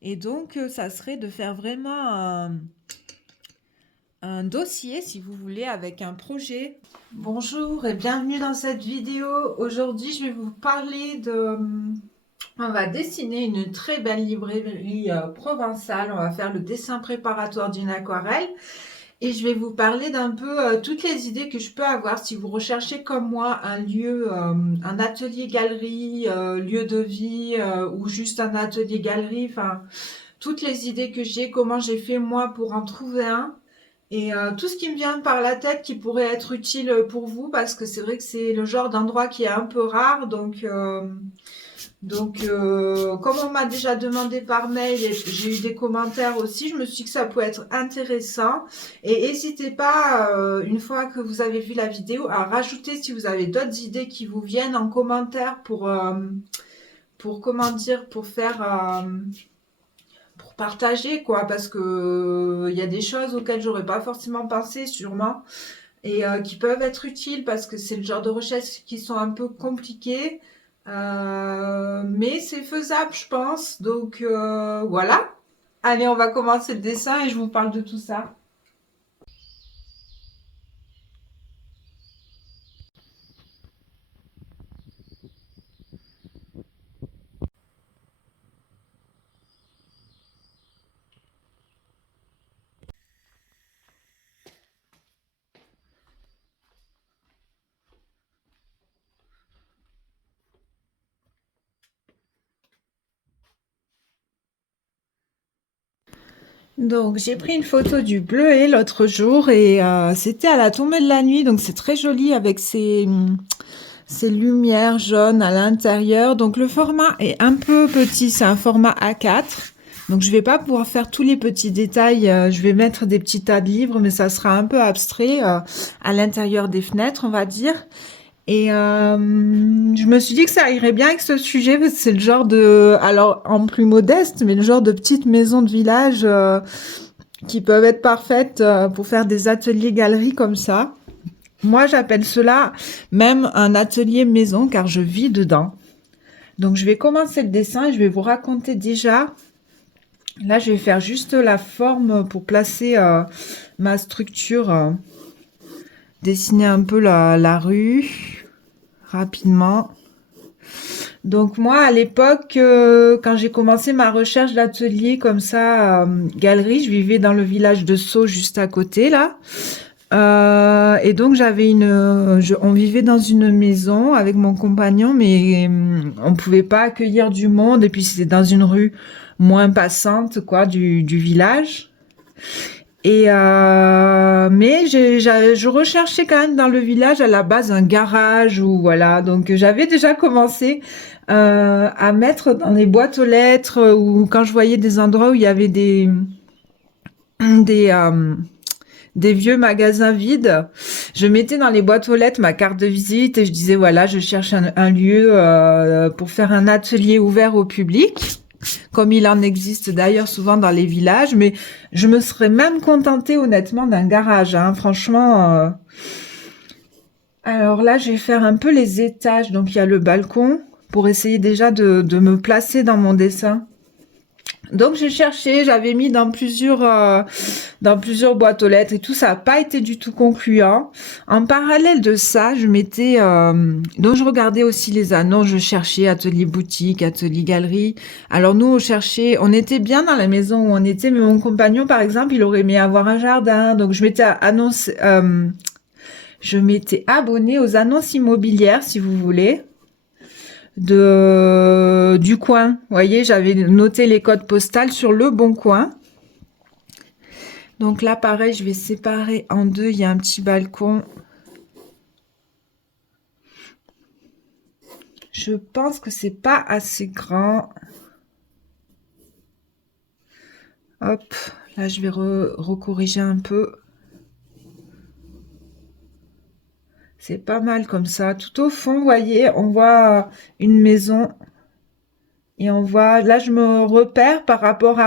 Et donc, ça serait de faire vraiment un dossier, si vous voulez, avec un projet. Bonjour et bienvenue dans cette vidéo. Aujourd'hui, je vais vous parler de... On va dessiner une très belle librairie provençale. On va faire le dessin préparatoire d'une aquarelle. Et je vais vous parler d'un peu toutes les idées que je peux avoir si vous recherchez comme moi un lieu, un atelier-galerie, lieu de vie ou juste un atelier-galerie. Enfin, toutes les idées que j'ai, comment j'ai fait moi pour en trouver un. Et tout ce qui me vient par la tête qui pourrait être utile pour vous, parce que c'est vrai que c'est le genre d'endroit qui est un peu rare. Donc, comme on m'a déjà demandé par mail et j'ai eu des commentaires aussi, je me suis dit que ça pouvait être intéressant. Et n'hésitez pas, une fois que vous avez vu la vidéo, à rajouter si vous avez d'autres idées qui vous viennent en commentaire pour comment dire, pour partager quoi, parce que il y a des choses auxquelles j'aurais pas forcément pensé sûrement et qui peuvent être utiles parce que c'est le genre de recherches qui sont un peu compliquées, mais c'est faisable je pense. Donc voilà. Allez, on va commencer le dessin et je vous parle de tout ça. Donc j'ai pris une photo du bleuet l'autre jour et c'était à la tombée de la nuit, donc c'est très joli avec ces lumières jaunes à l'intérieur. Donc le format est un peu petit, c'est un format A4. Donc je vais pas pouvoir faire tous les petits détails, je vais mettre des petits tas de livres, mais ça sera un peu abstrait à l'intérieur des fenêtres, on va dire. Et je me suis dit que ça irait bien avec ce sujet, parce que c'est le genre de, alors en plus modeste, mais le genre de petites maisons de village qui peuvent être parfaites pour faire des ateliers-galeries comme ça. Moi, j'appelle cela même un atelier maison, car je vis dedans. Donc, je vais commencer le dessin et je vais vous raconter déjà. Là, je vais faire juste la forme pour placer ma structure, dessiner un peu la rue rapidement. Donc moi, à l'époque, quand j'ai commencé ma recherche d'atelier comme ça, galerie, je vivais dans le village de Sceaux, juste à côté, là. Et donc on vivait dans une maison avec mon compagnon, mais on pouvait pas accueillir du monde. Et puis c'était dans une rue moins passante, quoi, du village. Et mais je recherchais quand même dans le village à la base un garage ou voilà. Donc j'avais déjà commencé à mettre dans les boîtes aux lettres ou quand je voyais des endroits où il y avait des des vieux magasins vides, je mettais dans les boîtes aux lettres ma carte de visite et je disais voilà, je cherche un lieu pour faire un atelier ouvert au public, comme il en existe d'ailleurs souvent dans les villages, mais je me serais même contentée honnêtement d'un garage, hein, franchement. Alors là, je vais faire un peu les étages, donc il y a le balcon pour essayer déjà de me placer dans mon dessin. Donc j'ai cherché, j'avais mis dans plusieurs boîtes aux lettres et tout, ça n'a pas été du tout concluant. En parallèle de ça, donc je regardais aussi les annonces, je cherchais atelier boutique, atelier galerie. Alors nous on était bien dans la maison où on était, mais mon compagnon par exemple, il aurait aimé avoir un jardin, donc je m'étais abonnée aux annonces immobilières si vous voulez du coin. Vous voyez, j'avais noté les codes postales sur le bon coin. Donc là, pareil, je vais séparer en deux. Il y a un petit balcon. Je pense que c'est pas assez grand. Hop, là, je vais recorriger un peu. C'est pas mal comme ça. Tout au fond, vous voyez, on voit une maison. Et on voit, là, je me repère par rapport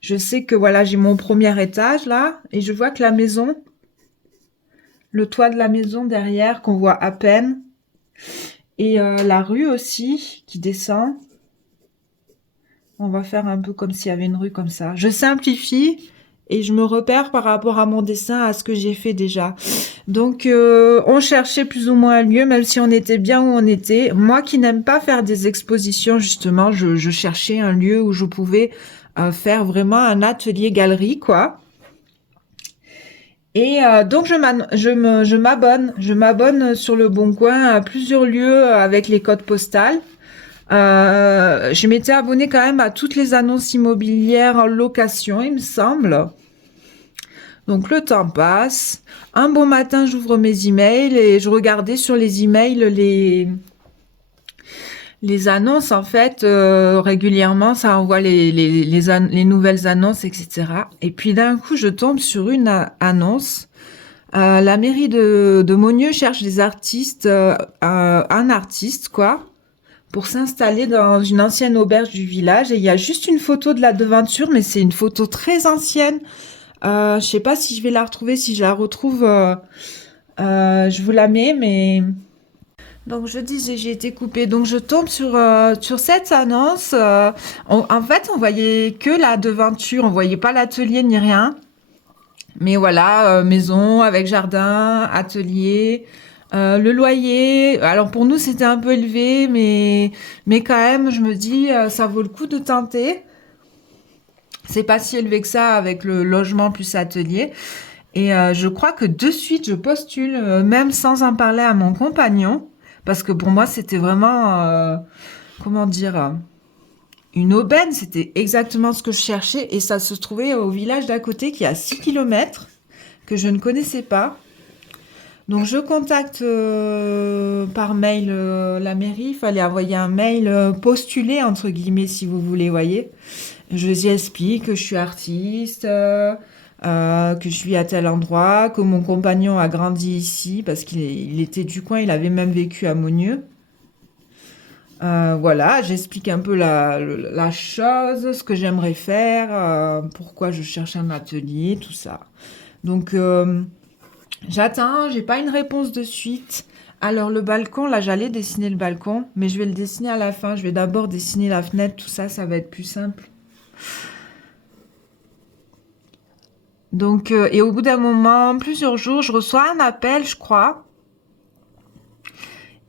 je sais que voilà, j'ai mon premier étage là, et je vois que la maison, le toit de la maison derrière, qu'on voit à peine, et la rue aussi qui descend. On va faire un peu comme s'il y avait une rue comme ça. Je simplifie et je me repère par rapport à mon dessin, à ce que j'ai fait déjà. Donc, on cherchait plus ou moins un lieu, même si on était bien où on était. Moi qui n'aime pas faire des expositions, justement, je cherchais un lieu où je pouvais faire vraiment un atelier-galerie, quoi. Et donc je m'abonne sur le Bon Coin à plusieurs lieux avec les codes postales. Je m'étais abonnée quand même à toutes les annonces immobilières en location, il me semble. Donc le temps passe. Un bon matin, j'ouvre mes emails et je regardais sur les emails les annonces en fait régulièrement, ça envoie les nouvelles annonces, etc. Et puis d'un coup, je tombe sur une annonce. La mairie de Monnieu cherche des artistes, un artiste quoi, pour s'installer dans une ancienne auberge du village. Et il y a juste une photo de la devanture, mais c'est une photo très ancienne. Je sais pas si je vais la retrouver, si je la retrouve, je vous la mets, mais donc je disais, j'ai été coupée. Donc je tombe sur cette annonce. En fait, on voyait que la devanture, on voyait pas l'atelier ni rien. Mais voilà, maison avec jardin, atelier, le loyer. Alors pour nous, c'était un peu élevé, mais quand même, je me dis, ça vaut le coup de tenter. C'est pas si élevé que ça avec le logement plus atelier. Et je crois que de suite, je postule, même sans en parler à mon compagnon, parce que pour moi, c'était vraiment, comment dire, une aubaine. C'était exactement ce que je cherchais. Et ça se trouvait au village d'à côté, qui est à 6 kilomètres, que je ne connaissais pas. Donc je contacte par mail la mairie. Il fallait envoyer un mail postulé, entre guillemets, si vous voulez, voyez. Je lui explique que je suis artiste, que je suis à tel endroit, que mon compagnon a grandi ici parce qu'il était du coin, il avait même vécu à Monnieu. Voilà, j'explique un peu la chose, ce que j'aimerais faire, pourquoi je cherche un atelier, tout ça. Donc j'attends, j'ai pas une réponse de suite. Alors le balcon, là j'allais dessiner le balcon, mais je vais le dessiner à la fin. Je vais d'abord dessiner la fenêtre, tout ça, ça va être plus simple. Donc, et au bout d'un moment, plusieurs jours, je reçois un appel, je crois,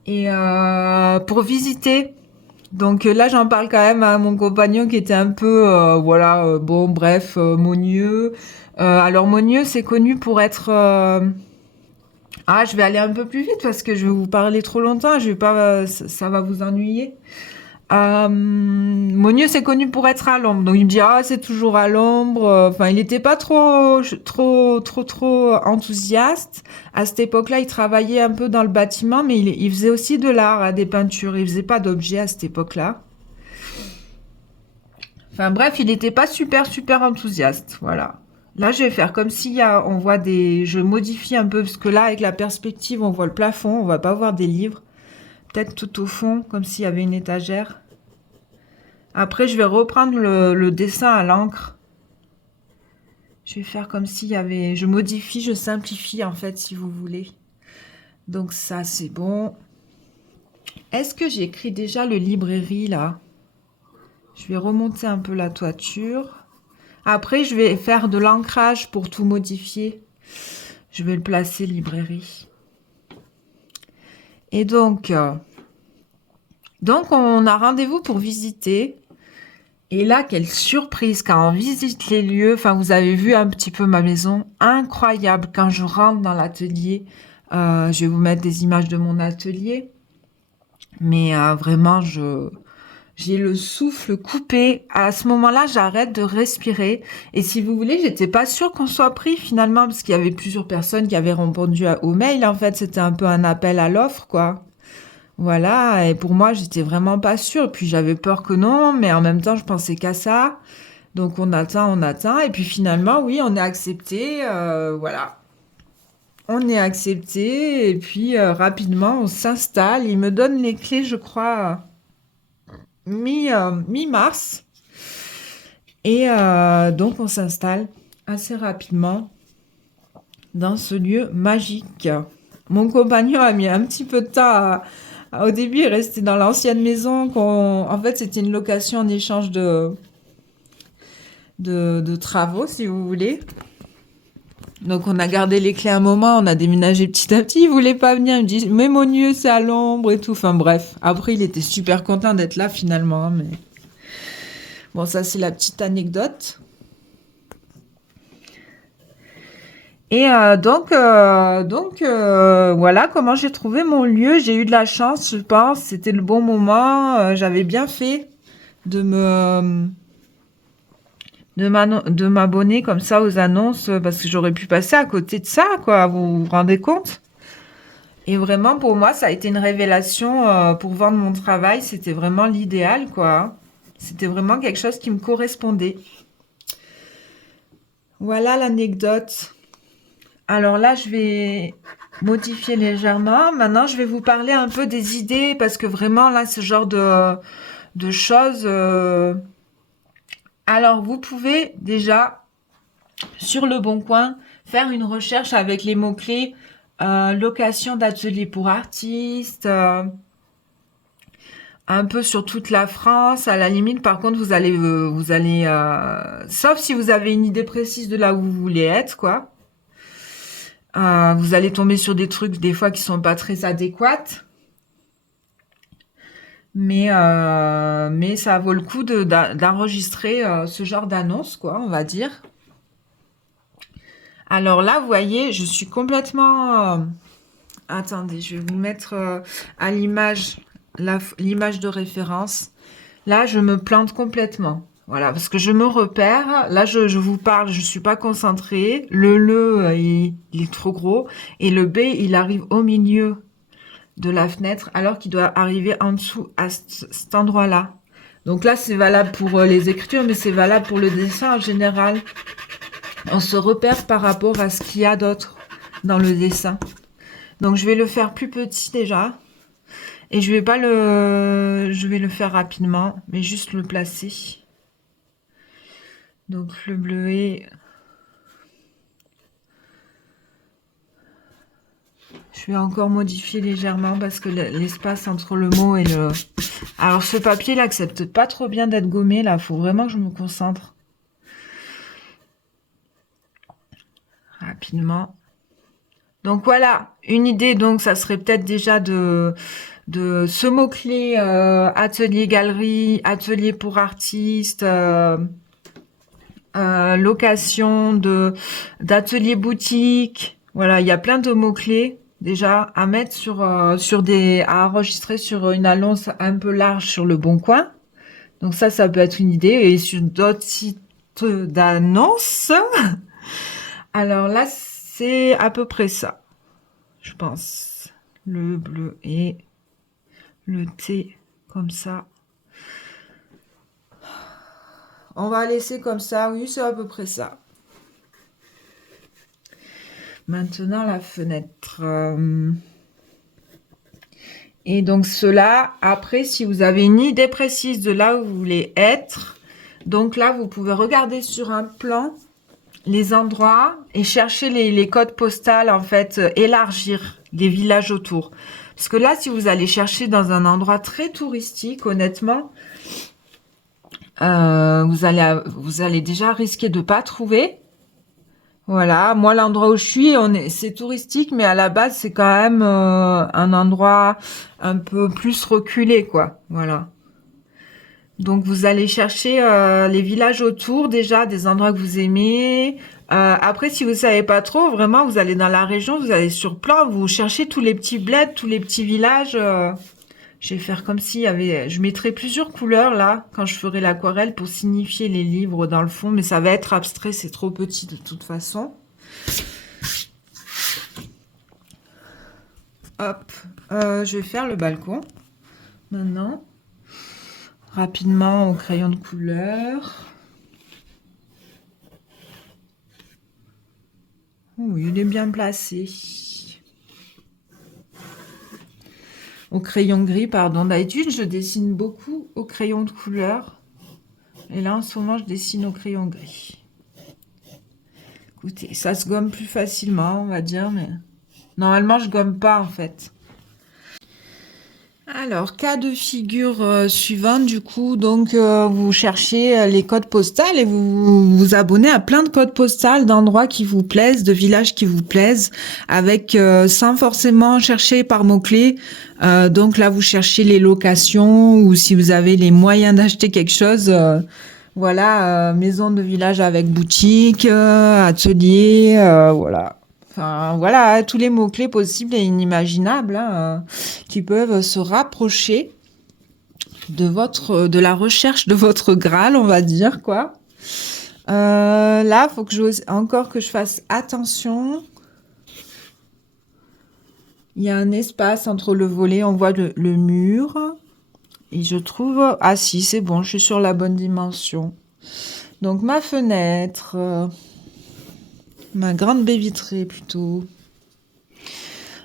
et pour visiter. Donc là, j'en parle quand même à mon compagnon qui était un peu, voilà, bon, bref, Monnieu. Alors Monnieu, c'est connu pour être. Ah, je vais aller un peu plus vite parce que je vais vous parler trop longtemps. Je vais pas, ça va vous ennuyer. Monnieu, c'est connu pour être à l'ombre. Donc il me dit ah c'est toujours à l'ombre. Enfin il n'était pas trop enthousiaste. À cette époque-là, il travaillait un peu dans le bâtiment, mais il faisait aussi de l'art, hein, des peintures. Il faisait pas d'objets à cette époque-là. Enfin bref, il n'était pas super enthousiaste. Voilà. Là, je vais faire comme s'il y a, on voit des, je modifie un peu parce que là, avec la perspective, on voit le plafond, on va pas voir des livres. Peut-être tout au fond, comme s'il y avait une étagère. Après, je vais reprendre le dessin à l'encre. Je vais faire comme s'il y avait... Je modifie, je simplifie, en fait, si vous voulez. Donc ça, c'est bon. Est-ce que j'ai écrit déjà le librairie, là? Je vais remonter un peu la toiture. Après, je vais faire de l'ancrage pour tout modifier. Je vais le placer librairie. Et donc on a rendez-vous pour visiter. Et là, quelle surprise quand on visite les lieux. Enfin, vous avez vu un petit peu ma maison. Incroyable. Quand je rentre dans l'atelier, je vais vous mettre des images de mon atelier. Mais vraiment, j'ai le souffle coupé. À ce moment-là, j'arrête de respirer. Et si vous voulez, j'étais pas sûre qu'on soit pris finalement, parce qu'il y avait plusieurs personnes qui avaient répondu au mail. En fait, c'était un peu un appel à l'offre, quoi. Voilà, et pour moi, j'étais vraiment pas sûre. Puis j'avais peur que non, mais en même temps, je pensais qu'à ça. Donc on attend, et puis finalement, oui, on est accepté. Voilà, on est accepté, et puis rapidement, on s'installe. Il me donne les clés, je crois, mi-mars. Et donc on s'installe assez rapidement dans ce lieu magique. Mon compagnon a mis un petit peu de temps Au début, il restait dans l'ancienne maison. En fait, c'était une location en échange de travaux, si vous voulez. Donc, on a gardé les clés un moment, on a déménagé petit à petit. Il voulait pas venir. Il me dit, mais mon Dieu, c'est à l'ombre et tout. Enfin, bref. Après, il était super content d'être là, finalement. Mais bon, ça, c'est la petite anecdote. Et voilà comment j'ai trouvé mon lieu. J'ai eu de la chance, je pense. C'était le bon moment. J'avais bien fait de de m'abonner comme ça aux annonces parce que j'aurais pu passer à côté de ça, quoi. Vous vous rendez compte? Et vraiment, pour moi, ça a été une révélation pour vendre mon travail. C'était vraiment l'idéal, quoi. C'était vraiment quelque chose qui me correspondait. Voilà l'anecdote. Alors là, je vais modifier légèrement. Maintenant, je vais vous parler un peu des idées parce que vraiment, là, ce genre de choses. Alors, vous pouvez déjà, sur Le Bon Coin, faire une recherche avec les mots-clés location d'ateliers pour artistes, un peu sur toute la France. À la limite, par contre, sauf si vous avez une idée précise de là où vous voulez être, quoi. Vous allez tomber sur des trucs des fois qui sont pas très adéquats, mais ça vaut le coup d'enregistrer ce genre d'annonce, quoi, on va dire. Alors là, vous voyez, je suis complètement. Attendez, je vais vous mettre à l'image l'image de référence. Là, je me plante complètement. Voilà, parce que je me repère. Là, je vous parle, je suis pas concentrée. Il est trop gros. Et le B, il arrive au milieu de la fenêtre, alors qu'il doit arriver en dessous à cet endroit-là. Donc là, c'est valable pour les écritures, mais c'est valable pour le dessin en général. On se repère par rapport à ce qu'il y a d'autre dans le dessin. Donc je vais le faire plus petit déjà. Et je vais le faire rapidement, mais juste le placer. Donc le bleuet. Je vais encore modifier légèrement parce que l'espace entre le mot et le... Alors ce papier il accepte pas trop bien d'être gommé là, faut vraiment que je me concentre. Rapidement. Donc voilà, une idée donc ça serait peut-être déjà de ce mot-clé atelier galerie, atelier pour artistes, location d'atelier boutique. Voilà, il y a plein de mots-clés déjà à mettre à enregistrer sur une annonce un peu large sur Le Bon Coin. Donc ça peut être une idée. Et sur d'autres sites d'annonces. Alors là, c'est à peu près ça, je pense. Le bleu et le T comme ça. On va laisser comme ça. Oui, c'est à peu près ça. Maintenant, la fenêtre. Et donc cela, après, si vous avez une idée précise de là où vous voulez être, donc là, vous pouvez regarder sur un plan les endroits et chercher les codes postaux, en fait, élargir les villages autour. Parce que là, si vous allez chercher dans un endroit très touristique, honnêtement, vous allez déjà risquer de pas trouver. Voilà, moi l'endroit où je suis, c'est touristique, mais à la base c'est quand même un endroit un peu plus reculé, quoi. Voilà. Donc vous allez chercher les villages autour déjà, des endroits que vous aimez. Après, si vous savez pas trop, vraiment, vous allez dans la région, vous allez sur plan, vous cherchez tous les petits bleds, tous les petits villages. Je vais faire comme s'il y avait... Je mettrai plusieurs couleurs là, quand je ferai l'aquarelle pour signifier les livres dans le fond, mais ça va être abstrait, c'est trop petit de toute façon. Hop, je vais faire le balcon maintenant. Rapidement au crayon de couleur. Oui, il est bien placé. Au crayon gris, pardon. D'habitude, je dessine beaucoup au crayon de couleur. Et là, en ce moment, je dessine au crayon gris. Écoutez, ça se gomme plus facilement, on va dire, mais... Normalement, je gomme pas, en fait. Alors, cas de figure suivante, du coup, donc vous cherchez les codes postaux et vous vous abonnez à plein de codes postaux d'endroits qui vous plaisent, de villages qui vous plaisent, avec sans forcément chercher par mots-clés. Donc là, vous cherchez les locations ou si vous avez les moyens d'acheter quelque chose. Voilà, maison de village avec boutique, atelier, voilà. Enfin, voilà, tous les mots-clés possibles et inimaginables hein, qui peuvent se rapprocher de la recherche de votre Graal, on va dire, quoi. Là, faut que encore que je fasse attention. Il y a un espace entre le volet, on voit le mur. Et je trouve... Ah si, c'est bon, je suis sur la bonne dimension. Donc ma fenêtre, ma grande baie vitrée plutôt.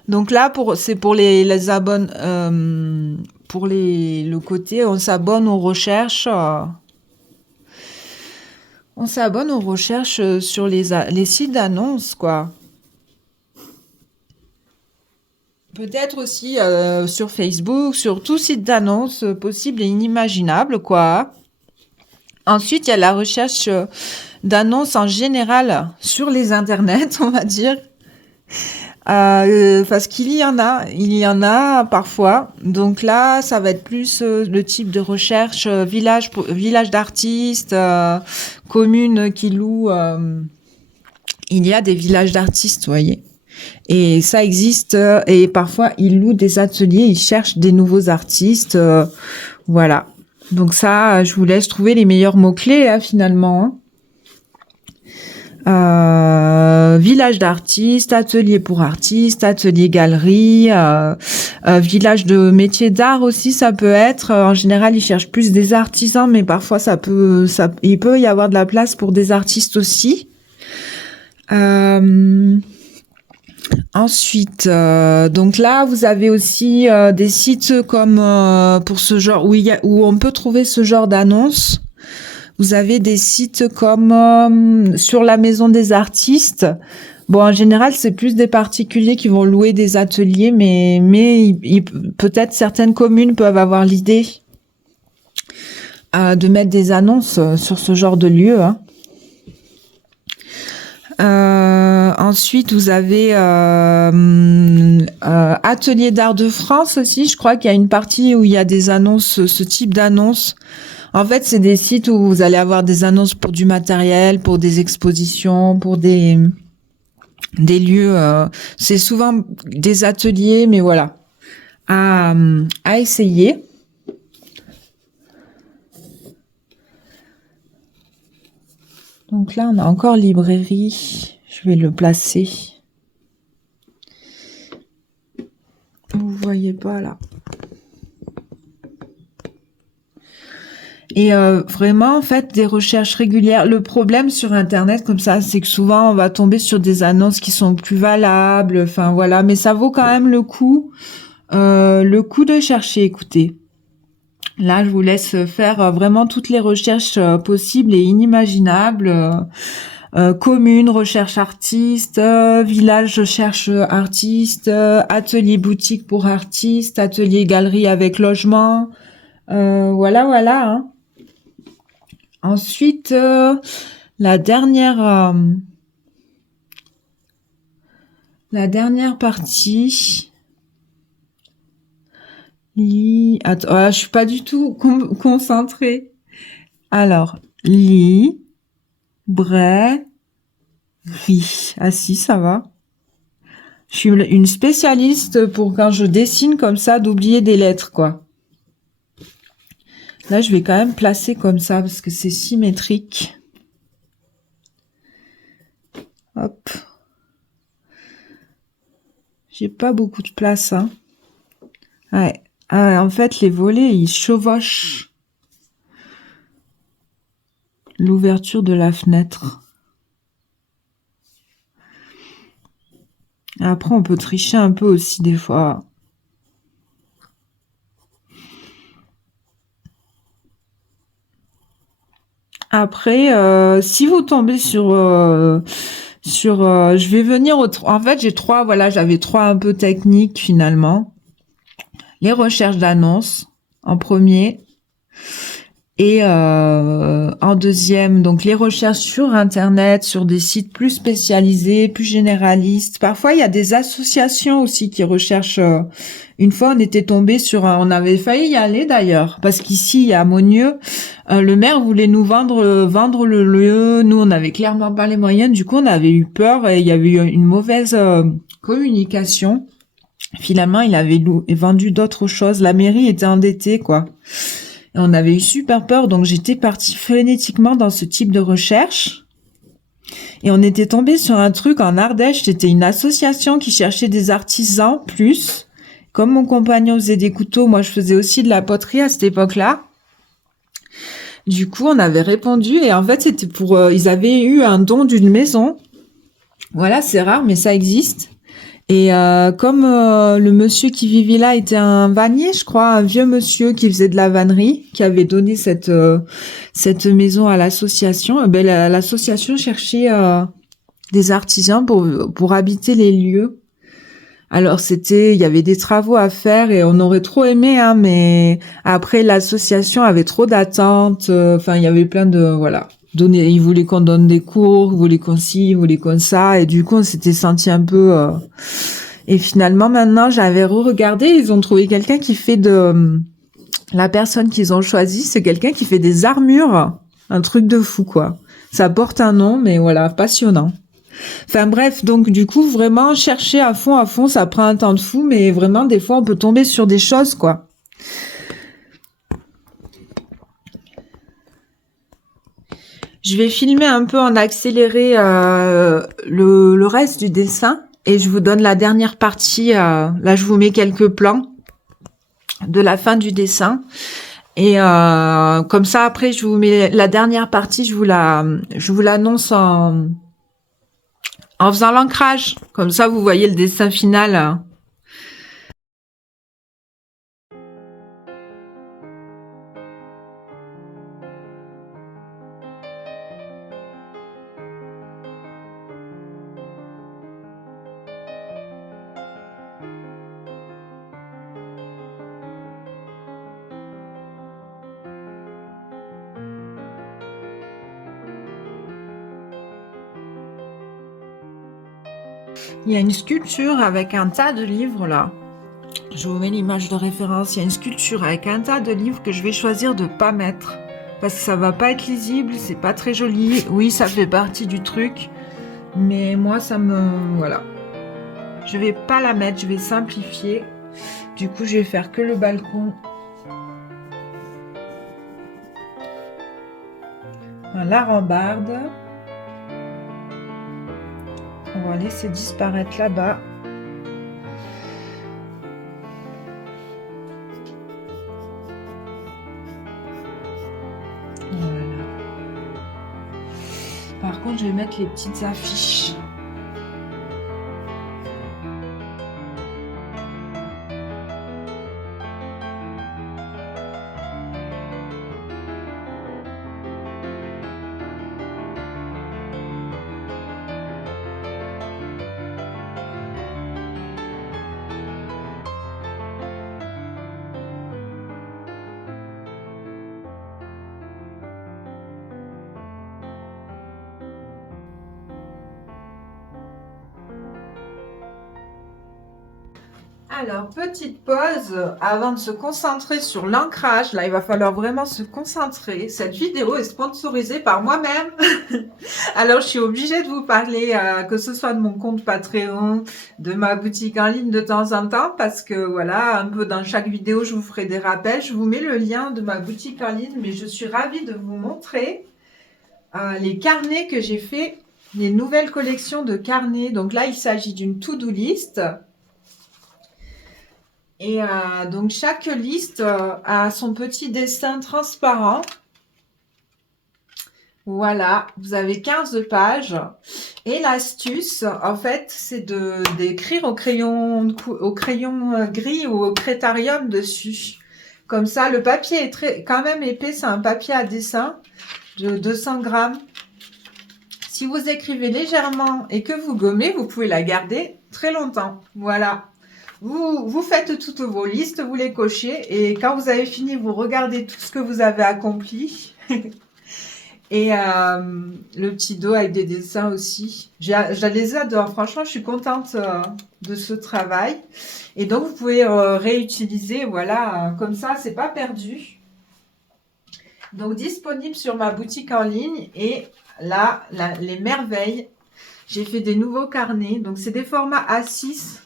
Donc là, c'est pour les abonnes, pour le côté, on s'abonne aux recherches. On s'abonne aux recherches sur les sites d'annonces, quoi. Peut-être aussi sur Facebook, sur tout site d'annonces possible et inimaginable, quoi. Ensuite, il y a la recherche d'annonces en général sur les internets, on va dire. Parce qu'il y en a parfois. Donc là, ça va être plus le type de recherche village d'artistes, communes qui louent. Il y a des villages d'artistes, vous voyez. Et ça existe. Et parfois, ils louent des ateliers, ils cherchent des nouveaux artistes. Voilà. Donc ça, je vous laisse trouver les meilleurs mots-clés hein, finalement. Village d'artistes, atelier pour artistes, atelier galerie, village de métiers d'art aussi, ça peut être. En général, ils cherchent plus des artisans, mais parfois il peut y avoir de la place pour des artistes aussi. Ensuite, donc là, vous avez aussi des sites comme pour ce genre où on peut trouver ce genre d'annonces. Vous avez des sites comme sur la maison des artistes. Bon, en général, c'est plus des particuliers qui vont louer des ateliers, mais peut-être certaines communes peuvent avoir l'idée de mettre des annonces sur ce genre de lieu. Hein. Ensuite, vous avez Atelier d'art de France aussi. Je crois qu'il y a une partie où il y a des annonces, ce type d'annonces. En fait, c'est des sites où vous allez avoir des annonces pour du matériel, pour des expositions, pour des lieux. C'est souvent des ateliers, mais voilà, à essayer. Donc là, on a encore librairie. Je vais le placer. Vous voyez pas là. Et vraiment, en fait, des recherches régulières. Le problème sur Internet, comme ça, c'est que souvent, on va tomber sur des annonces qui sont plus valables. Enfin, voilà. Mais ça vaut quand même le coup de chercher. Écoutez, là, je vous laisse faire vraiment toutes les recherches possibles et inimaginables. Commune, recherche artiste, village, recherche artiste, atelier boutique pour artistes, atelier galerie avec logement. Voilà. Hein. Ensuite, la dernière partie. Attends, je suis pas du tout concentrée. Alors, librairie. Ah si, ça va. Je suis une spécialiste pour quand je dessine comme ça d'oublier des lettres, quoi. Là, je vais quand même placer comme ça parce que c'est symétrique. Hop. J'ai pas beaucoup de place, hein. Ouais. En fait, les volets, ils chevauchent l'ouverture de la fenêtre. Après, on peut tricher un peu aussi des fois. Après, si vous tombez sur je vais venir en fait, j'avais trois un peu techniques finalement. les recherches d'annonces en premier. Et en deuxième, donc les recherches sur Internet, sur des sites plus spécialisés, plus généralistes. Parfois, il y a des associations aussi qui recherchent. Une fois, on était tombé sur, on avait failli y aller d'ailleurs, parce qu'ici, à Monieux, le maire voulait nous vendre le lieu. Nous, on n'avait clairement pas les moyens. Du coup, on avait eu peur et il y avait eu une mauvaise communication. Finalement, il avait vendu d'autres choses. La mairie était endettée, quoi. Et on avait eu super peur, donc j'étais partie frénétiquement dans ce type de recherche. Et on était tombé sur un truc en Ardèche, c'était une association qui cherchait des artisans plus. Comme mon compagnon faisait des couteaux, moi je faisais aussi de la poterie à cette époque-là. Du coup, on avait répondu et en fait, c'était pour... ils avaient eu un don d'une maison. Voilà, c'est rare, mais ça existe. Et comme le monsieur qui vivait là était un vannier, je crois, un vieux monsieur qui faisait de la vannerie, qui avait donné cette maison à l'association, l'association cherchait des artisans pour habiter les lieux. Alors il y avait des travaux à faire et on aurait trop aimé, hein, mais après l'association avait trop d'attentes. Enfin, il y avait plein de voilà. Ils voulaient qu'on donne des cours, ils voulaient qu'on ci, ils voulaient qu'on ça, et du coup on s'était senti un peu. Et finalement maintenant j'avais re-regardé, ils ont trouvé quelqu'un qui fait la personne qu'ils ont choisie, c'est quelqu'un qui fait des armures, un truc de fou quoi. Ça porte un nom, mais voilà, passionnant. Enfin bref, donc du coup vraiment chercher à fond, ça prend un temps de fou, mais vraiment des fois on peut tomber sur des choses quoi. Je vais filmer un peu en accéléré le reste du dessin et je vous donne la dernière partie. Là, je vous mets quelques plans de la fin du dessin. Et comme ça, après, je vous mets la dernière partie, je vous l'annonce en faisant l'ancrage. Comme ça, vous voyez le dessin final. Il y a une sculpture avec un tas de livres là. Je vous mets l'image de référence. Il y a une sculpture avec un tas de livres que je vais choisir de pas mettre parce que ça va pas être lisible, c'est pas très joli. Oui, ça fait partie du truc, mais moi ça me voilà. Je vais pas la mettre, je vais simplifier. Du coup, je vais faire que le balcon. La rambarde. On va laisser disparaître là-bas. Voilà. Par contre, je vais mettre les petites affiches. Alors, petite pause avant de se concentrer sur l'ancrage. Là, il va falloir vraiment se concentrer. Cette vidéo est sponsorisée par moi-même. Alors, je suis obligée de vous parler, que ce soit de mon compte Patreon, de ma boutique en ligne de temps en temps, parce que voilà, un peu dans chaque vidéo, je vous ferai des rappels. Je vous mets le lien de ma boutique en ligne, mais je suis ravie de vous montrer les carnets que j'ai fait, les nouvelles collections de carnets. Donc là, il s'agit d'une to-do list. Et donc, chaque liste a son petit dessin transparent. Voilà, vous avez 15 pages. Et l'astuce, en fait, c'est d'écrire au crayon gris ou au crétarium dessus. Comme ça, le papier est quand même épais. C'est un papier à dessin de 200 grammes. Si vous écrivez légèrement et que vous gommez, vous pouvez la garder très longtemps. Voilà. Vous faites toutes vos listes, vous les cochez et quand vous avez fini, vous regardez tout ce que vous avez accompli. Et le petit dos avec des dessins aussi. Je les adore. Franchement, je suis contente de ce travail. Et donc, vous pouvez réutiliser. Voilà, comme ça, c'est pas perdu. Donc, disponible sur ma boutique en ligne. Et là, les merveilles. J'ai fait des nouveaux carnets. Donc, c'est des formats A6.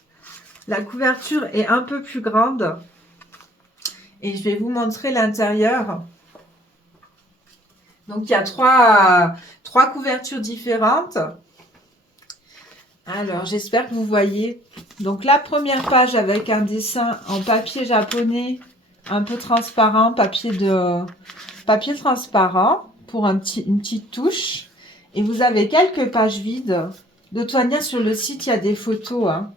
La couverture est un peu plus grande. Et je vais vous montrer l'intérieur. Donc, il y a trois couvertures différentes. Alors, j'espère que vous voyez. Donc, la première page avec un dessin en papier japonais, un peu transparent, papier transparent pour une petite touche. Et vous avez quelques pages vides. De toute manière, sur le site, il y a des photos. Hein,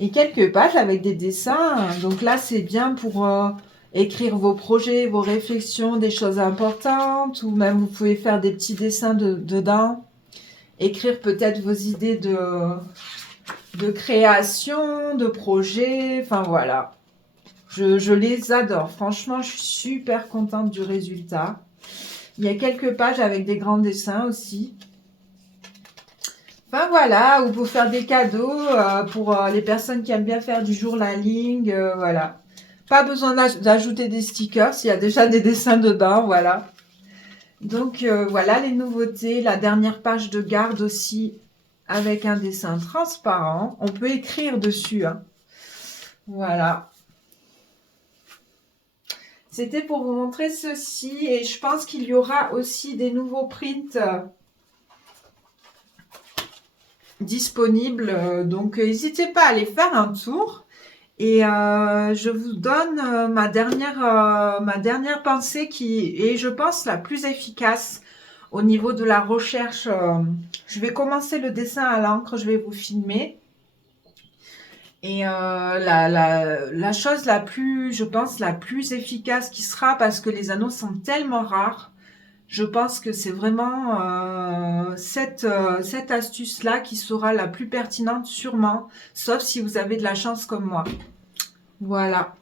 et quelques pages avec des dessins. Donc là, c'est bien pour écrire vos projets, vos réflexions, des choses importantes. Ou même, vous pouvez faire des petits dessins dedans. Écrire peut-être vos idées de création, de projet. Enfin, voilà. Je les adore. Franchement, je suis super contente du résultat. Il y a quelques pages avec des grands dessins aussi. Enfin voilà, ou pour faire des cadeaux pour les personnes qui aiment bien faire du journaling, voilà. Pas besoin d'ajouter des stickers, il y a déjà des dessins dedans, voilà. Donc voilà les nouveautés. La dernière page de garde aussi avec un dessin transparent. On peut écrire dessus, hein. Voilà. C'était pour vous montrer ceci et je pense qu'il y aura aussi des nouveaux prints disponibles. Donc, n'hésitez pas à aller faire un tour. Et je vous donne ma dernière pensée qui est, je pense, la plus efficace au niveau de la recherche. Je vais commencer le dessin à l'encre, je vais vous filmer. Et la chose la plus, je pense, la plus efficace qui sera, parce que les anneaux sont tellement rares, je pense que c'est vraiment cette astuce-là qui sera la plus pertinente sûrement, sauf si vous avez de la chance comme moi. Voilà.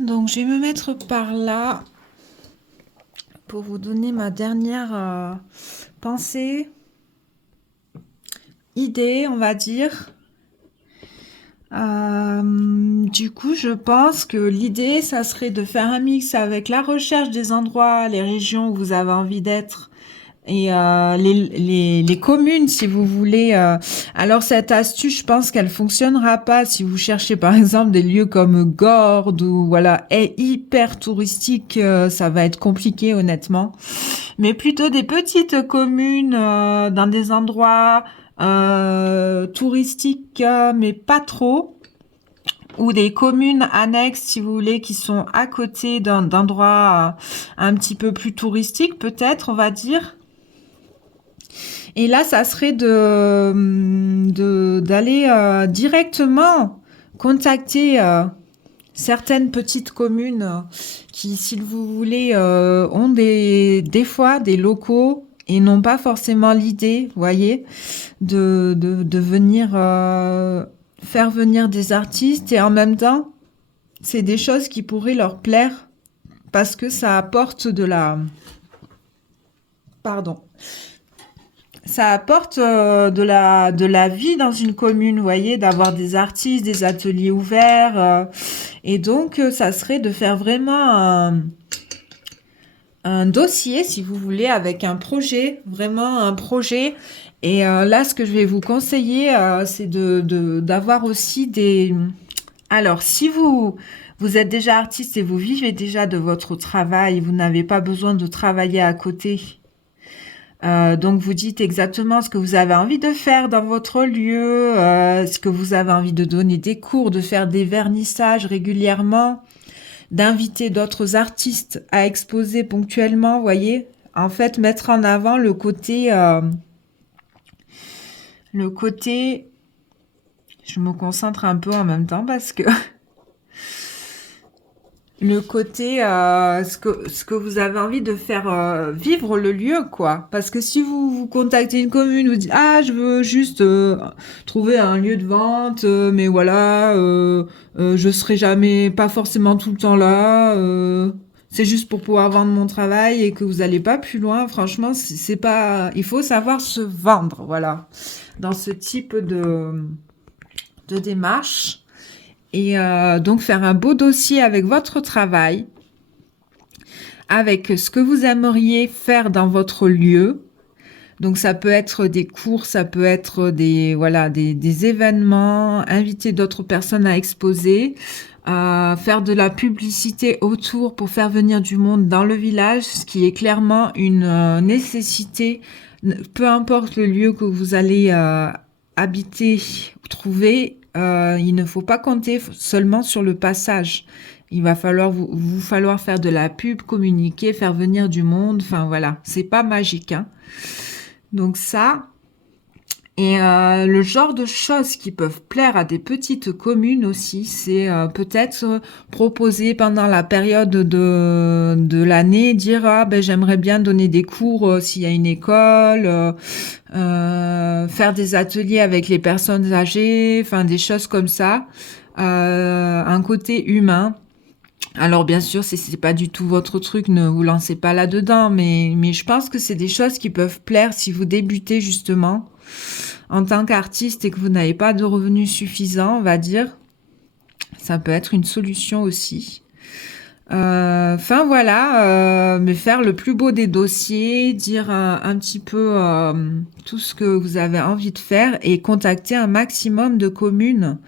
Donc, je vais me mettre par là pour vous donner ma dernière pensée, idée, on va dire. Du coup, je pense que l'idée, ça serait de faire un mix avec la recherche des endroits, les régions où vous avez envie d'être et les communes, si vous voulez. Alors, cette astuce, je pense qu'elle fonctionnera pas si vous cherchez, par exemple, des lieux comme Gordes ou voilà, est hyper touristique. Ça va être compliqué, honnêtement. Mais plutôt des petites communes dans des endroits touristiques, mais pas trop, ou des communes annexes, si vous voulez, qui sont à côté d'endroits un petit peu plus touristiques, peut-être, on va dire. Et là, ça serait d'aller directement contacter certaines petites communes qui, si vous voulez, ont des fois des locaux et n'ont pas forcément l'idée, vous voyez, de venir faire venir des artistes, et en même temps, c'est des choses qui pourraient leur plaire parce que ça apporte pardon, ça apporte de la vie dans une commune, vous voyez, d'avoir des artistes, des ateliers ouverts, et donc ça serait de faire vraiment un dossier, si vous voulez, avec un projet, vraiment un projet. Et là, ce que je vais vous conseiller, c'est d'avoir aussi Alors, si vous êtes déjà artiste et vous vivez déjà de votre travail, vous n'avez pas besoin de travailler à côté. Donc vous dites exactement ce que vous avez envie de faire dans votre lieu, ce que vous avez envie de donner des cours, de faire des vernissages régulièrement, d'inviter d'autres artistes à exposer ponctuellement, voyez. En fait, mettre en avant le côté, je me concentre un peu en même temps parce que le côté ce que vous avez envie de faire vivre le lieu, quoi. Parce que si vous contactez une commune, vous dites ah je veux juste trouver un lieu de vente, mais voilà, je serai jamais, pas forcément tout le temps là. C'est juste pour pouvoir vendre mon travail et que vous allez pas plus loin. Franchement, c'est pas. Il faut savoir se vendre, voilà, dans ce type de démarche. Et donc faire un beau dossier avec votre travail, avec ce que vous aimeriez faire dans votre lieu. Donc ça peut être des cours, ça peut être des événements, inviter d'autres personnes à exposer, faire de la publicité autour pour faire venir du monde dans le village, ce qui est clairement une nécessité. Peu importe le lieu que vous allez habiter ou trouver, il ne faut pas compter seulement sur le passage. Il va falloir vous falloir faire de la pub, communiquer, faire venir du monde. Enfin voilà, c'est pas magique, hein. Donc ça, et le genre de choses qui peuvent plaire à des petites communes aussi, c'est peut-être proposer pendant la période de l'année, dire ah ben j'aimerais bien donner des cours s'il y a une école, faire des ateliers avec les personnes âgées, enfin des choses comme ça, un côté humain. Alors bien sûr, si c'est pas du tout votre truc, ne vous lancez pas là-dedans, mais je pense que c'est des choses qui peuvent plaire si vous débutez justement en tant qu'artiste et que vous n'avez pas de revenus suffisants, on va dire. Ça peut être une solution aussi. Enfin voilà, mais faire le plus beau des dossiers, dire un petit peu tout ce que vous avez envie de faire et contacter un maximum de communes.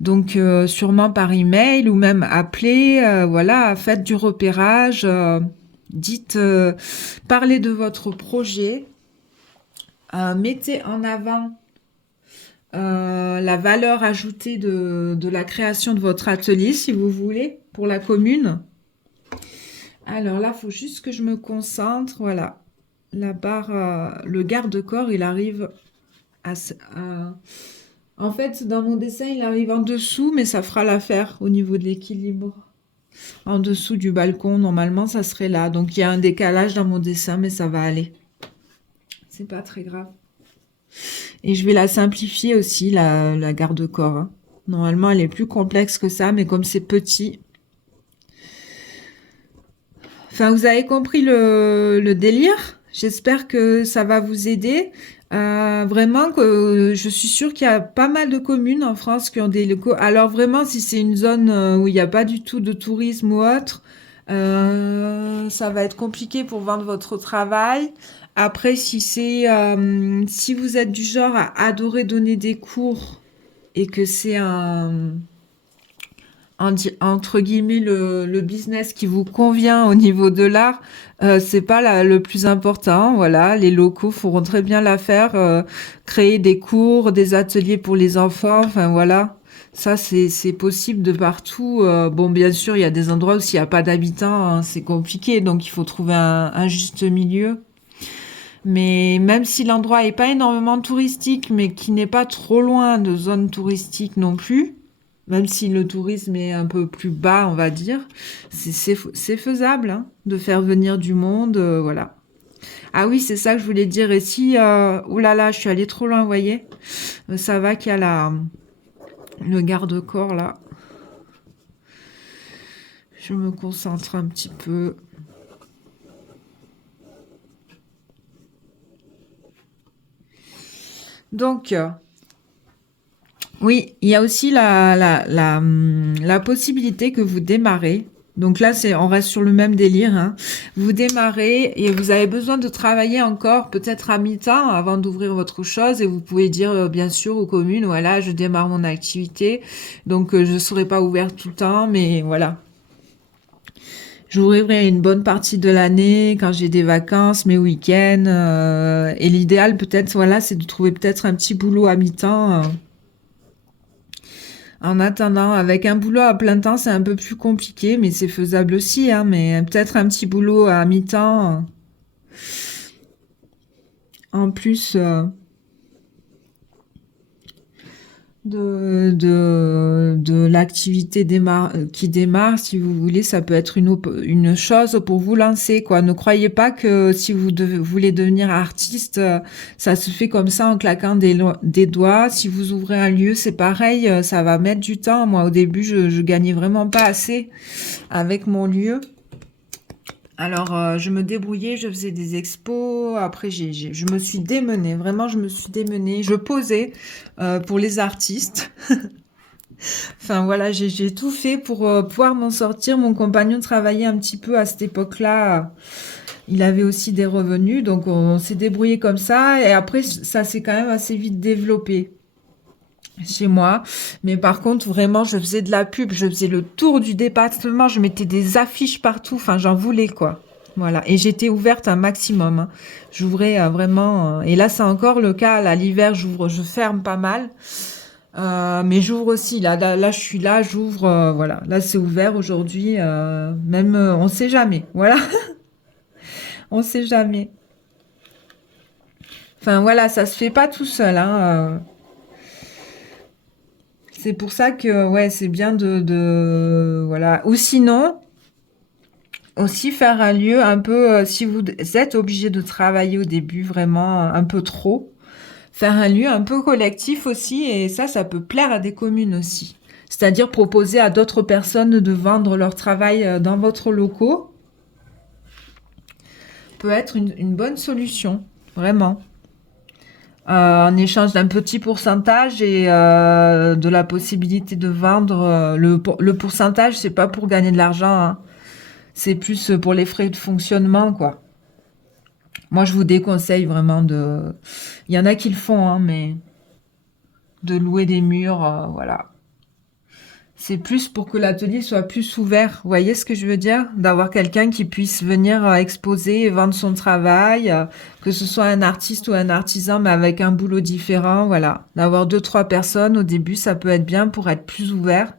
Donc sûrement par email ou même appeler, voilà, faites du repérage, dites, parlez de votre projet, mettez en avant la valeur ajoutée de la création de votre atelier, si vous voulez, pour la commune. Alors là, il faut juste que je me concentre. Voilà. La barre, le garde-corps, il arrive en fait, dans mon dessin, il arrive en dessous, mais ça fera l'affaire au niveau de l'équilibre. En dessous du balcon, normalement, ça serait là. Donc, il y a un décalage dans mon dessin, mais ça va aller. C'est pas très grave. Et je vais la simplifier aussi, la garde-corps, hein. Normalement, elle est plus complexe que ça, mais comme c'est petit. Enfin, vous avez compris le délire. J'espère que ça va vous aider. Vraiment que je suis sûre qu'il y a pas mal de communes en France qui ont des locaux. Alors vraiment, si c'est une zone où il n'y a pas du tout de tourisme ou autre, ça va être compliqué pour vendre votre travail. Après, si vous êtes du genre à adorer donner des cours et que c'est entre guillemets le business qui vous convient au niveau de l'art, c'est pas le plus important. Voilà, les locaux feront très bien l'affaire. Créer des cours, des ateliers pour les enfants. Enfin voilà, ça c'est possible de partout. Bon, bien sûr, il y a des endroits où s'il n'y a pas d'habitants, hein, c'est compliqué. Donc il faut trouver un juste milieu. Mais même si l'endroit est pas énormément touristique, mais qui n'est pas trop loin de zones touristiques non plus, même si le tourisme est un peu plus bas, on va dire, c'est faisable, hein, de faire venir du monde, voilà. Ah oui, c'est ça que je voulais dire. Et si, oh là là, je suis allée trop loin, vous voyez, ça va qu'il y a le garde-corps là. Je me concentre un petit peu. Donc, oui, il y a aussi la possibilité que vous démarrez Donc là, on reste sur le même délire, hein. Vous démarrez et vous avez besoin de travailler encore peut-être à mi-temps avant d'ouvrir votre chose et vous pouvez dire bien sûr aux communes, voilà, je démarre mon activité, donc je serai pas ouverte tout le temps, mais voilà. J'ouvrirai une bonne partie de l'année quand j'ai des vacances, mes week-ends, et l'idéal peut-être, voilà, c'est de trouver peut-être un petit boulot à mi-temps. En attendant, avec un boulot à plein temps, c'est un peu plus compliqué, mais c'est faisable aussi, hein, mais peut-être un petit boulot à mi-temps, en plus de l'activité qui démarre, si vous voulez, ça peut être une chose pour vous lancer, quoi. Ne croyez pas que si voulez devenir artiste, ça se fait comme ça en claquant des doigts. Si vous ouvrez un lieu, c'est pareil, ça va mettre du temps. Moi, au début, je gagnais vraiment pas assez avec mon lieu. Alors, je me débrouillais, je faisais des expos. Après, je me suis démenée. Vraiment, je me suis démenée. Je posais pour les artistes. Enfin, voilà, j'ai tout fait pour pouvoir m'en sortir. Mon compagnon travaillait un petit peu à cette époque-là. Il avait aussi des revenus, donc on s'est débrouillé comme ça. Et après, ça s'est quand même assez vite développé chez moi. Mais par contre, vraiment, je faisais de la pub, je faisais le tour du département, je mettais des affiches partout, enfin, j'en voulais, quoi. Voilà. Et j'étais ouverte un maximum, hein. J'ouvrais vraiment, et là, c'est encore le cas. Là, l'hiver, je ferme pas mal. Mais j'ouvre aussi. Là, je suis là, j'ouvre, voilà. Là, c'est ouvert aujourd'hui. Même, on sait jamais. Voilà. On sait jamais. Enfin, voilà, ça se fait pas tout seul, hein. C'est pour ça que ouais, c'est bien voilà. Ou sinon, aussi faire un lieu un peu si vous êtes obligé de travailler au début vraiment un peu trop, faire un lieu un peu collectif aussi et ça peut plaire à des communes aussi. C'est-à-dire proposer à d'autres personnes de vendre leur travail dans votre locaux peut être une bonne solution, vraiment. En échange d'un petit pourcentage et de la possibilité de vendre. Le pourcentage, c'est pas pour gagner de l'argent, hein. C'est plus pour les frais de fonctionnement, quoi. Moi, je vous déconseille vraiment de... Il y en a qui le font, hein, mais de louer des murs, voilà. C'est plus pour que l'atelier soit plus ouvert. Vous voyez ce que je veux dire? D'avoir quelqu'un qui puisse venir exposer et vendre son travail, que ce soit un artiste ou un artisan, mais avec un boulot différent, voilà. D'avoir 2, 3 personnes au début, ça peut être bien pour être plus ouvert.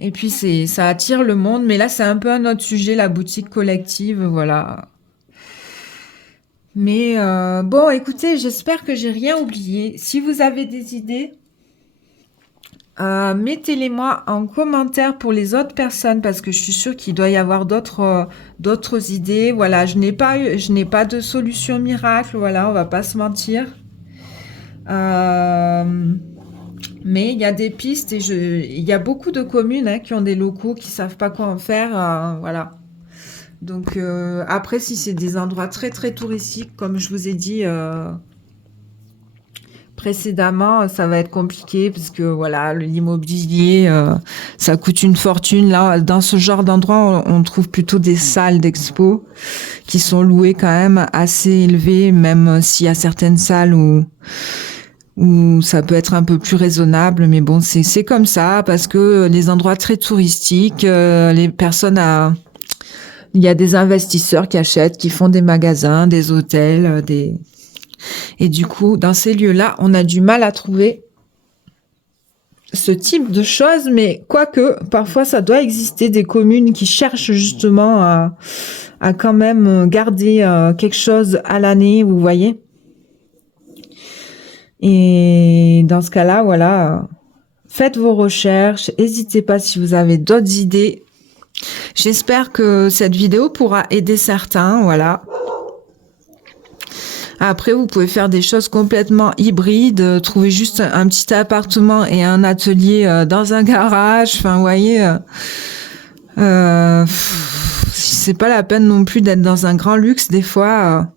Et puis ça attire le monde, mais là c'est un peu un autre sujet, la boutique collective, voilà. Mais bon, écoutez, j'espère que j'ai rien oublié. Si vous avez des idées, mettez-les moi en commentaire pour les autres personnes parce que je suis sûre qu'il doit y avoir d'autres idées. Voilà, je n'ai pas de solution miracle. Voilà, on va pas se mentir. Mais il y a des pistes et il y a beaucoup de communes qui ont des locaux qui savent pas quoi en faire. Voilà. Donc après, si c'est des endroits très très touristiques, comme je vous ai dit précédemment, ça va être compliqué parce que voilà, l'immobilier, ça coûte une fortune. Là, dans ce genre d'endroit, on trouve plutôt des salles d'expo qui sont louées quand même assez élevées, même s'il y a certaines salles où ça peut être un peu plus raisonnable, mais bon, c'est comme ça parce que les endroits très touristiques, les personnes il y a des investisseurs qui achètent, qui font des magasins, des hôtels, et du coup, dans ces lieux-là, on a du mal à trouver ce type de choses, mais quoique, parfois, ça doit exister des communes qui cherchent justement à quand même garder quelque chose à l'année, vous voyez. Et dans ce cas-là, voilà, faites vos recherches, n'hésitez pas si vous avez d'autres idées. J'espère que cette vidéo pourra aider certains, voilà. Après, vous pouvez faire des choses complètement hybrides, trouver juste un petit appartement et un atelier dans un garage. Enfin, vous voyez, c'est pas la peine non plus d'être dans un grand luxe des fois.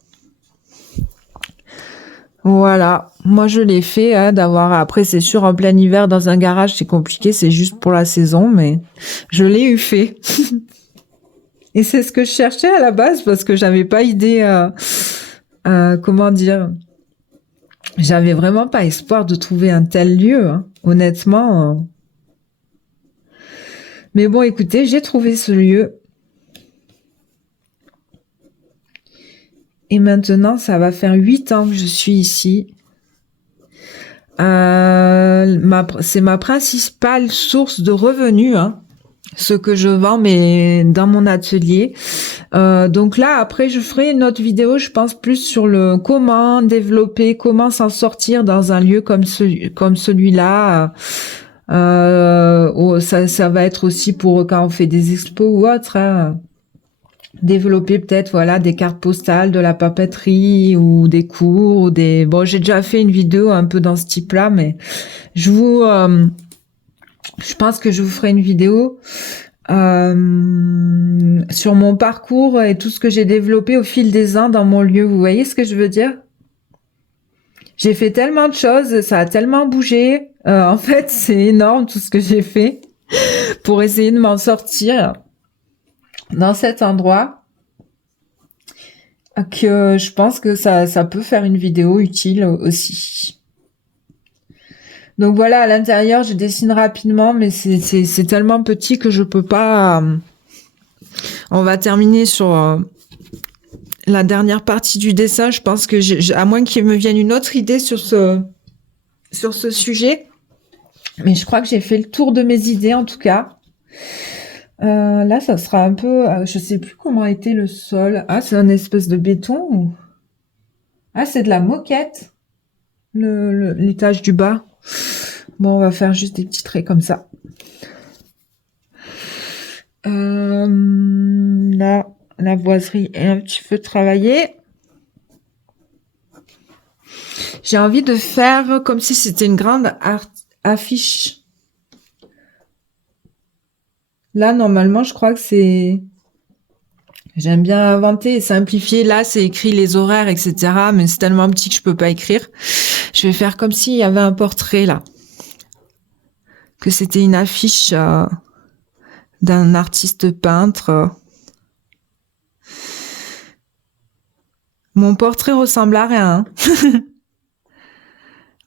Voilà, moi je l'ai fait, hein, d'avoir. Après, c'est sûr, en plein hiver dans un garage, c'est compliqué, c'est juste pour la saison, mais je l'ai eu fait. Et c'est ce que je cherchais à la base parce que j'avais pas idée, comment dire, j'avais vraiment pas espoir de trouver un tel lieu, hein, honnêtement. Mais bon, écoutez, j'ai trouvé ce lieu. Et maintenant, ça va faire 8 ans que je suis ici. C'est ma principale source de revenus, hein, ce que je vends, mais dans mon atelier. Donc là, après, je ferai une autre vidéo, je pense plus sur le comment développer, comment s'en sortir dans un lieu comme celui-là. Ça va être aussi pour quand on fait des expos ou autre, hein. Développer peut-être voilà des cartes postales, de la papeterie ou des cours ou des bon j'ai déjà fait une vidéo un peu dans ce type-là, mais je pense que je vous ferai une vidéo sur mon parcours et tout ce que j'ai développé au fil des ans dans mon lieu. Vous voyez ce que je veux dire? J'ai fait tellement de choses, ça a tellement bougé. En fait, c'est énorme tout ce que j'ai fait pour essayer de m'en sortir dans cet endroit, que je pense que ça peut faire une vidéo utile aussi. Donc voilà, à l'intérieur, je dessine rapidement, mais c'est tellement petit que je peux pas. On va terminer sur la dernière partie du dessin. Je pense que à moins qu'il me vienne une autre idée sur ce sujet, mais je crois que j'ai fait le tour de mes idées en tout cas. Là, ça sera un peu, je sais plus comment était le sol. Ah, c'est un espèce de béton. Ah, c'est de la moquette. L'étage du bas. Bon, on va faire juste des petits traits comme ça. Là, la boiserie est un petit peu travaillée. J'ai envie de faire comme si c'était une grande affiche. Là, normalement, je crois que c'est... J'aime bien inventer et simplifier. Là, c'est écrit les horaires, etc. Mais c'est tellement petit que je peux pas écrire. Je vais faire comme s'il y avait un portrait, là. Que c'était une affiche d'un artiste peintre. Mon portrait ressemble à rien. Hein.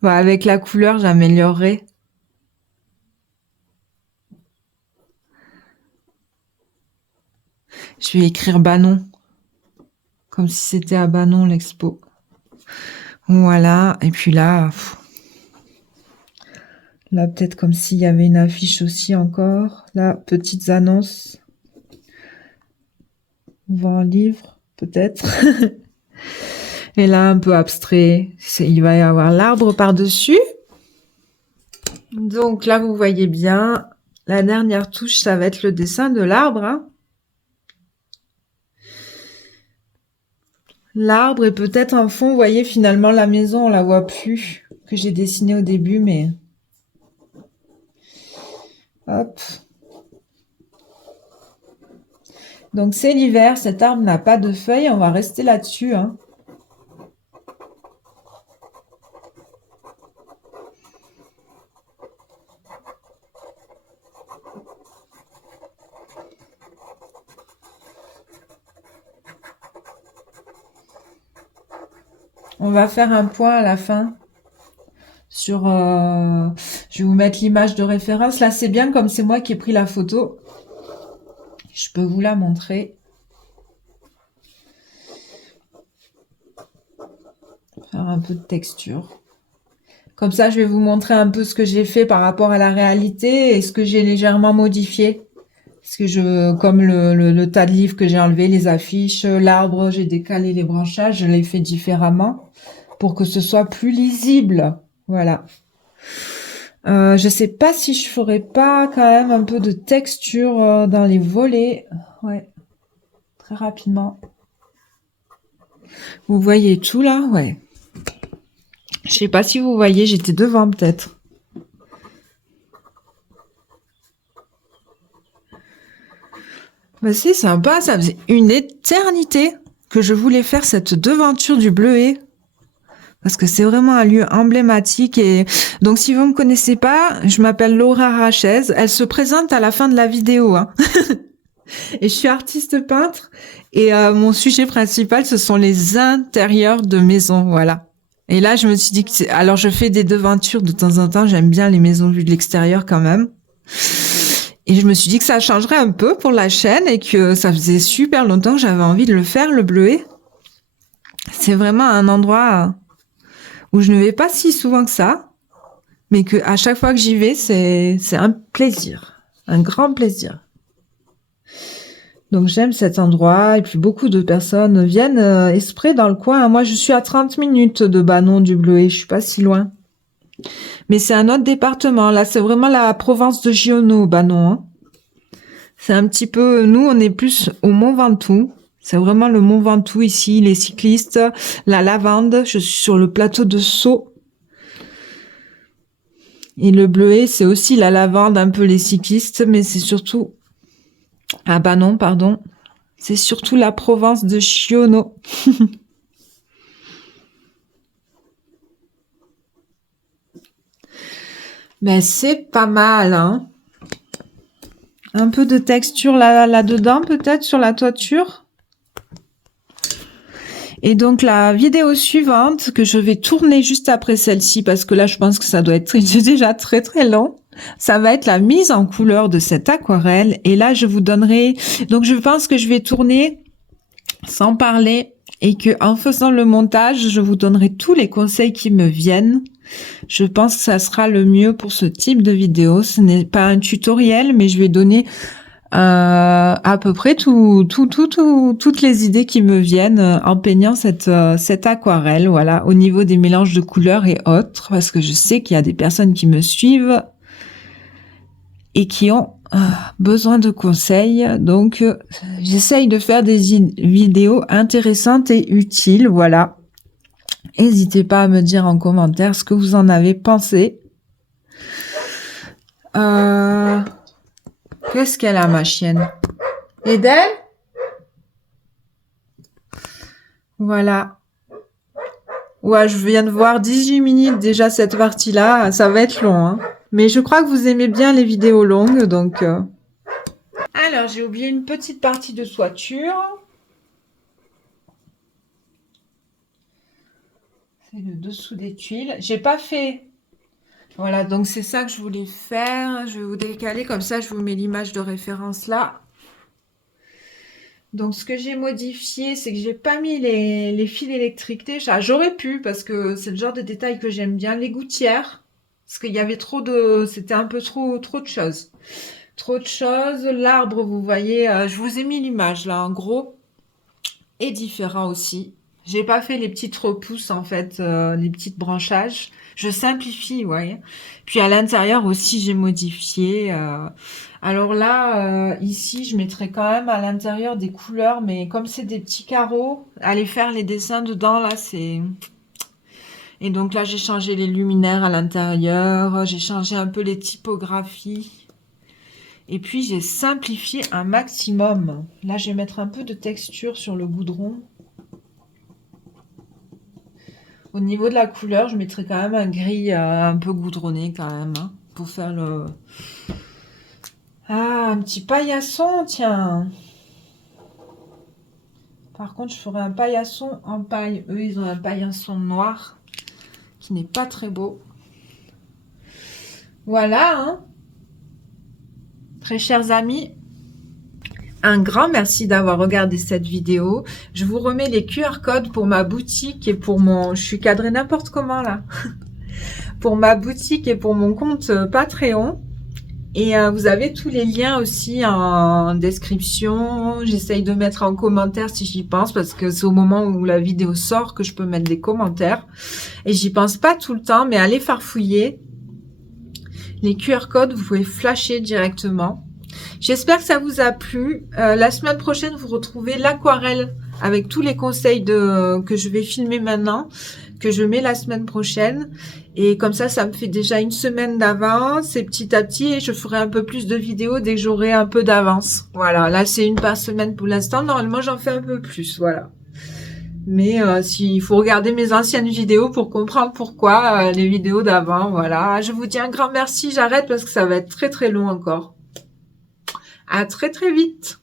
Bah, avec la couleur, j'améliorerai. Je vais écrire Banon. Comme si c'était à Banon, l'expo. Voilà. Et puis là... Là, peut-être comme s'il y avait une affiche aussi encore. Là, petites annonces. On voit un livre, peut-être. Et là, un peu abstrait. Il va y avoir l'arbre par-dessus. Donc là, vous voyez bien. La dernière touche, ça va être le dessin de l'arbre. Hein. L'arbre et peut-être en fond, vous voyez, finalement, la maison, on la voit plus. Que j'ai dessiné au début, mais... Hop. Donc c'est l'hiver, cet arbre n'a pas de feuilles, on va rester là-dessus. Hein. On va faire un point à la fin sur... je vais vous mettre l'image de référence. Là, c'est bien comme c'est moi qui ai pris la photo. Je peux vous la montrer. Faire un peu de texture. Comme ça, je vais vous montrer un peu ce que j'ai fait par rapport à la réalité et ce que j'ai légèrement modifié. Parce que comme le tas de livres que j'ai enlevé, les affiches, l'arbre, j'ai décalé les branchages, je l'ai fait différemment pour que ce soit plus lisible. Voilà. Je sais pas si je ferais pas quand même un peu de texture dans les volets. Ouais. Très rapidement. Vous voyez tout là? Ouais. Je sais pas si vous voyez, j'étais devant peut-être. Bah c'est sympa, ça faisait une éternité que je voulais faire cette devanture du bleuet. parce que c'est vraiment un lieu emblématique. Et donc, si vous me connaissez pas, je m'appelle Laura Rachez. Elle se présente à la fin de la vidéo, hein. Et je suis artiste peintre. Et mon sujet principal, ce sont les intérieurs de maisons, voilà. Et là, je me suis dit que alors je fais des devantures de temps en temps. J'aime bien les maisons vues de l'extérieur quand même. Et je me suis dit que ça changerait un peu pour la chaîne et que ça faisait super longtemps que j'avais envie de le faire, le Bleuet. C'est vraiment un endroit où je ne vais pas si souvent que ça, mais que à chaque fois que j'y vais, c'est un plaisir, un grand plaisir. Donc j'aime cet endroit et puis beaucoup de personnes viennent exprès dans le coin. Moi, je suis à 30 minutes de Banon du Bleuet, je suis pas si loin. Mais c'est un autre département. Là, c'est vraiment la province de Giono, Banon. Hein. C'est un petit peu... Nous, on est plus au Mont Ventoux. C'est vraiment le Mont Ventoux ici, les cyclistes, la lavande. Je suis sur le plateau de Sceaux. Et le Bleuet, c'est aussi la lavande, un peu les cyclistes, mais c'est surtout... Ah bah non, pardon. C'est surtout la province de Giono. Ben c'est pas mal, hein. Un peu de texture là-dedans, peut-être, sur la toiture. Et donc, la vidéo suivante, que je vais tourner juste après celle-ci, parce que là, je pense que ça doit être déjà très, très long. Ça va être la mise en couleur de cette aquarelle. Et là, je vous donnerai... Donc, je pense que je vais tourner sans parler et que en faisant le montage, je vous donnerai tous les conseils qui me viennent. Je pense que ça sera le mieux pour ce type de vidéo. Ce n'est pas un tutoriel, mais je vais donner à peu près toutes les idées qui me viennent en peignant cette aquarelle. Voilà, au niveau des mélanges de couleurs et autres, parce que je sais qu'il y a des personnes qui me suivent et qui ont besoin de conseils. Donc, j'essaye de faire des vidéos intéressantes et utiles. Voilà. N'hésitez pas à me dire en commentaire ce que vous en avez pensé. Qu'est-ce qu'elle a, ma chienne? Eden? Voilà. Ouais, je viens de voir 18 minutes déjà cette partie-là. Ça va être long, hein. Mais je crois que vous aimez bien les vidéos longues, donc... Alors, j'ai oublié une petite partie de toiture. C'est le dessous des tuiles. J'ai pas fait... Voilà, donc c'est ça que je voulais faire. Je vais vous décaler, comme ça je vous mets l'image de référence là. Donc ce que j'ai modifié, c'est que j'ai pas mis les fils électriques déjà. J'aurais pu, parce que c'est le genre de détail que j'aime bien. Les gouttières, parce qu'il y avait trop de... C'était un peu trop de choses. Trop de choses. L'arbre, vous voyez, je vous ai mis l'image là, en gros. Et différent aussi. J'ai pas fait les petites repousses, en fait, les petites branchages. Je simplifie, vous voyez. Puis à l'intérieur aussi, j'ai modifié. Alors là, ici, je mettrai quand même à l'intérieur des couleurs, mais comme c'est des petits carreaux, aller faire les dessins dedans, là, c'est... Et donc là, j'ai changé les luminaires à l'intérieur, j'ai changé un peu les typographies. Et puis, j'ai simplifié un maximum. Là, je vais mettre un peu de texture sur le goudron. Au niveau de la couleur, je mettrai quand même un gris un peu goudronné quand même, hein, pour faire le... Ah, un petit paillasson, tiens. Par contre, je ferai un paillasson en paille. Eux, ils ont un paillasson noir qui n'est pas très beau. Voilà, hein. Très chers amis, un grand merci d'avoir regardé cette vidéo. Je vous remets les QR codes pour ma boutique et pour mon... Je suis cadrée n'importe comment là. Pour ma boutique et pour mon compte Patreon. Et vous avez tous les liens aussi en description. J'essaye de mettre en commentaire si j'y pense, parce que c'est au moment où la vidéo sort que je peux mettre des commentaires. Et j'y pense pas tout le temps, mais allez farfouiller. Les QR codes, vous pouvez flasher directement. J'espère que ça vous a plu. La semaine prochaine, vous retrouvez l'aquarelle avec tous les conseils que je vais filmer maintenant, que je mets la semaine prochaine. Et comme ça me fait déjà une semaine d'avance. Et petit à petit, je ferai un peu plus de vidéos dès que j'aurai un peu d'avance. Voilà, là c'est une par semaine pour l'instant. Normalement, j'en fais un peu plus. Voilà. Mais il faut regarder mes anciennes vidéos pour comprendre pourquoi les vidéos d'avant. Voilà, je vous dis un grand merci. J'arrête parce que ça va être très très long encore. À très très vite.